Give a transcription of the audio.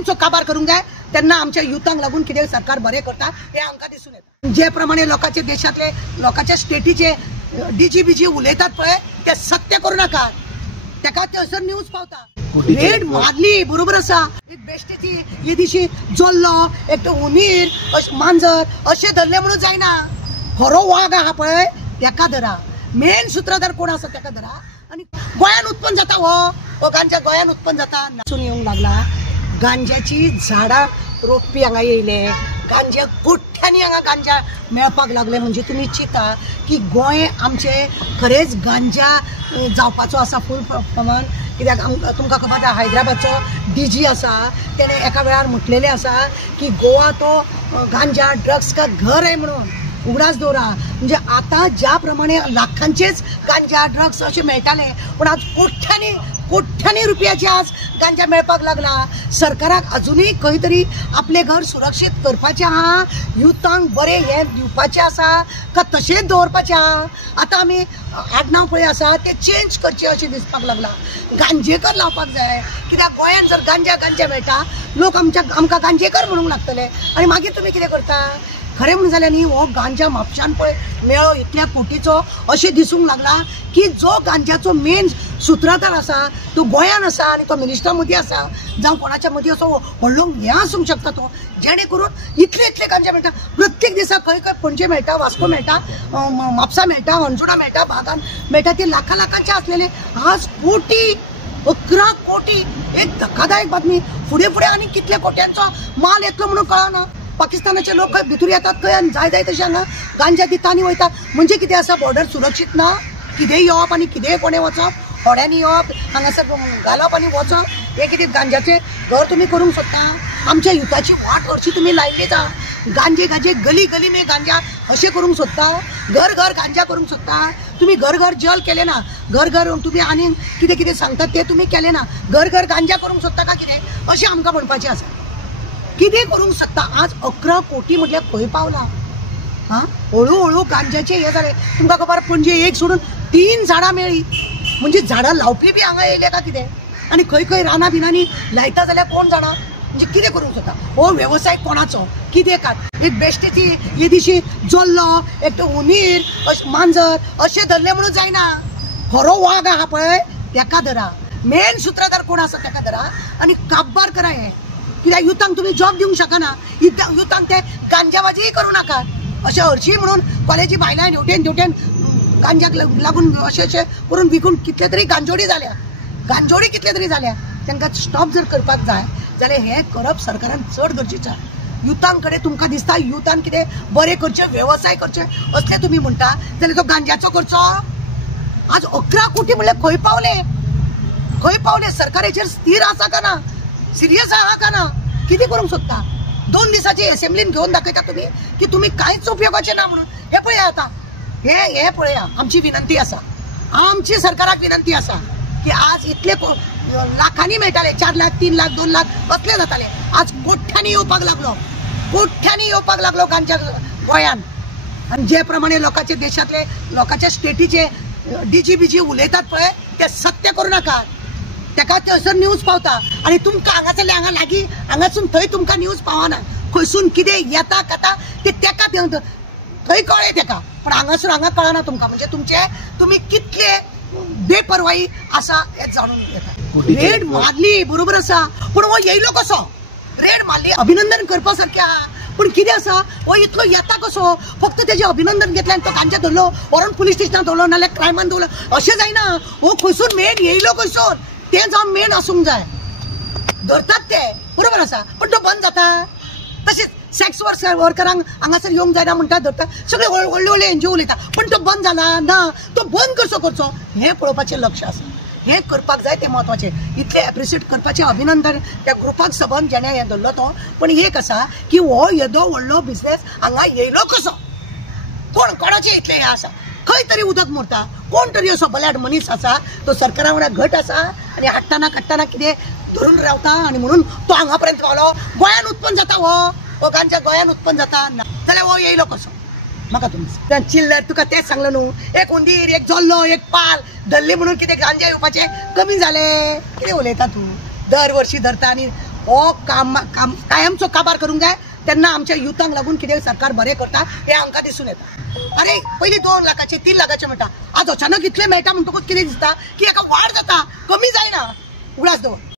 आमचो काबार करूंक जाय तेन्ना आमच्या युथांक लागून कितें सरकार बरें करता हें आमकां दिसून येता। जे प्रमाणे लोकांचे देशांतले लोकांच्या स्टेटीचे डीजी उलयतात पळय ते सत्य करूं नाका, तेका थंयसर न्यूज पावता। रेड मारली बरोबर आसा, एक बेश्टेची हे दिशी जोल्लो एक उंदीर मांजर अशें धरले म्हणून जायना। खरो वाघ आहा पळय तेका धरा, मेन सूत्रधार कोण आसा तेका धरा। आणि गोंयान उत्पन्न जाता हो गांजा गोंयान उत्पन्न जाता नासून येवंक लागला। गांजाची झाडां रोपपी हांगा येयले, गांजा गोठ्यांनी हांगा गांजा मेळपाक लागले। म्हणजे तुमी चिंता की गोंय आमचे खरेंच गांजा जावपाचो आसा फूल प्रमाण। कित्याक तुमकां खबर आसा हैदराबादचो डीजी आसा तेणे एका वेळार म्हटलेलें आसा की गोवा तो गांजा ड्रग्स का घर आहे म्हणून उगडास दवरा। म्हणजे आता ज्या प्रमाणे लाखांचेच गांजा ड्रग्स असे मेळटाले पण आज कोट्यांनी रुपयाचे आज गांजा मेळपाक लागला। सरकाराक अजूनही खंय तरी आपले घर सुरक्षीत करपाचें आहा, युथांक बरें हें दिवपाचें आसा का तशेंच दवरपाचें आहा। आतां आमी आडनांव पळय आसा ते चेंज करचें अशें दिसपाक लागला। गांजेकर लावपाक जाय, कित्याक गोंयांत जर गांजा मेळटा लोक आमकां गांजेकर म्हणूंक लागतले आनी मागीर तुमी कितें करता। खरें म्हणून जाल्यार न्ही हो गांजा म्हापशान पळय मेळो इतल्या कोटीचो अशें दिसूंक लागला की जो गांजाचो मेन सूत्रधार आसा तो गोंयान आसा आनी तो मिनिस्टरा मदीं आसा जावं कोणाच्या मदीं असो व्हडलो हें आसूंक शकता तो, जेणे करून इतले गांजा मेळटा। प्रत्येक दिसा खंय पणजे मेळटा, वास्को मेळटा, म्हापसा मेळटा, अंजुणा मेळटा, बागान मेळटा, ते लाखांचे आसलेले आज कोटी 11 कोटी। एक धक्कादायक बातमी, फुडें आनी कितल्या कोट्यांचो माल येतलो म्हणून कळना। पाकिस्तानाचे लोक खंय भितर येतात खंय जाय तशें हांगा गांजा दिता आनी वयता। म्हणजे कितें आसा बॉर्डर सुरक्षीत ना, कितेंय येवप आनी कितेंय कोणें वचप, थोड्यांनी येवप हांगासर घालप आनी वचप, हे कितें गांजाचें घर तुमी करूंक सोदता। आमच्या युथाची वाट हरशी तुमी लायिल्ली जा। गांजे गली मे गांजा अशें करूंक सोदता, घर गांजा करूंक सोदता। तुमी घर जल केले ना, घर तुमी आनी कितें सांगतात ते तुमी केले ना, घर गांजा करूंक सोदता का कितें अशें आमकां म्हणपाचें आसा। कितें करूंक शकता। आज 11 कोटी म्हटल्यार खंय पावला। हळू गांजाचे हे जाले। तुमकां खबर पणजे एक सोडून 3 झाडां मेळ्ळी, म्हणजे झाडां लावपी बी हांगा येयले का कितें। आनी खंय रानां बिनांनी लायता जाल्यार कोण जाणा। म्हणजे कितें करूंक शकता हो वेवसाय कोणाचो कितें कात। एक बेश्टेची हे दिशी जोल्लो एक उंदीर मांजर अशें धरले म्हणून जायना। खरो वाघ आहा पळय तेका धरा, मेन सूत्रधार कोण आसा तेका धरा आनी काबार करा। हे कित्याक युथांक तुमी जॉब दिवंक शकना, युथांक ते गांजाबाजी करूं नाका। अशें हरशीं म्हणून कॉलेजी भायल्यान हेवटेन गांजाक लागून अशें करून विकून कितले तरी गांजोडी कितले तरी जाल्या। तांकां स्टॉप जर करपाक जाय जाल्यार हें करप सरकारान चड गरजेचें आसा। युथांक कडेन तुमकां दिसता युथान कितें बरें करचें, वेवसाय करचे असलें तुमी म्हणटा जाल्यार तो गांजाचो करचो। आज 11 कोटी म्हणल्यार खंय पावले। सरकार हेचेर स्थिर आसा का ना, सिरियस आहा का ना, कितें करूंक सोदता। 2 दिसाची असेंब्लीन घेवन दाखयता तुमी की तुमी कांयच उपयोगाचे ना म्हणून। हे पळया आतां हे पळया, आमची विनंती आसा, आमची सरकाराक विनंती आसा की आज इतले लाखांनी मेळटाले, 4 लाख 3 लाख 2 लाख असले जाताले, आज कोट्यांनी येवपाक लागलो गांजा गोंयान। आनी जे प्रमाणे लोकांचे देशांतले लोकांच्या स्टेटीचे डीजी उलयतात पळय ते सत्य करूं नाका, तेका थंयसर न्यूज पावता आनी तुमकां हांगासरले हांगा लागीं हांगासून थंय तुमकां न्यूज पावना। खंयसून कितें येता कथा ते तेका थंय कळ्ळें तेका, पण हांगासून हांगा कळना तुमकां। म्हणजे तुमी कितले बेपरवाई आसा हें जाणून येता। रेड मारली बरोबर आसा, पूण हो येयलो कसो। रेड मारली अभिनंदन करपा सारकें आहा, पण कितें आसा हो इतलो येता कसो। फक्त तेजें अभिनंदन घेतलें आनी तो गांजा धरलो व्हरून पुलीस स्टेशनार दवरलो नाल्यार क्रायमान दवरलो अशें जायना। हो खंयसून मेन येयलो खंयसून ते जावन मेन आसूंक जाय। धरतात ते बरोबर आसा, पण तो बंद जाता। तशेंच सेक्स वर्करांक हांगासर येवंक जायना म्हणटात, धरतात। सगळे व्हडले एनजीओ उलयता, पण तो बंद जाला ना, तो बंद कसो करचो हें पळोवपाचें लक्ष आसा। हें करपाक जाय, तें म्हत्वाचें। इतलें एप्रिशिएट करपाचें अभिनंदन त्या ग्रुपाक सबंद जेणे हें धरलो तो। पण एक आसा की हो येदो व्हडलो बिझनेस हांगा येयलो कसो, कोणाचें इतलें हें आसा। खंय तरी उदक मोडटा, कोण तरी असो बल्याड मनीस आसा तो सरकारा वांगडा घट आसा आनी हाडटाना कितें धरून रावता आनी म्हणून तो हांगा पर्यंत पावलो। गोंयान उत्पन्न जाता हो गांजा गोंयान उत्पन्न जाता जाल्यार हो येयलो कसो म्हाका तुमी चिल्लर। तुका तेच सांगलो न्हू, एक उंदीर एक जोल्लो एक पाल धरली म्हणून कितें गांजा येवपाचें कमी जालें। कितें उलयता तूं, दर वर्षी धरता आनी हो कायमचो काबार करूंक जाय तेन्ना आमच्या युथांक लागून कितें सरकार बरें करता हे आमकां दिसून येता। अरे पयलीं 2 लाखाचे 3 लाखाचे मेळटा, आज अचानक इतले मेळटा म्हणटकूच कितें दिसता की हाका वाड जाता, कमी जायना। उगडास दवर।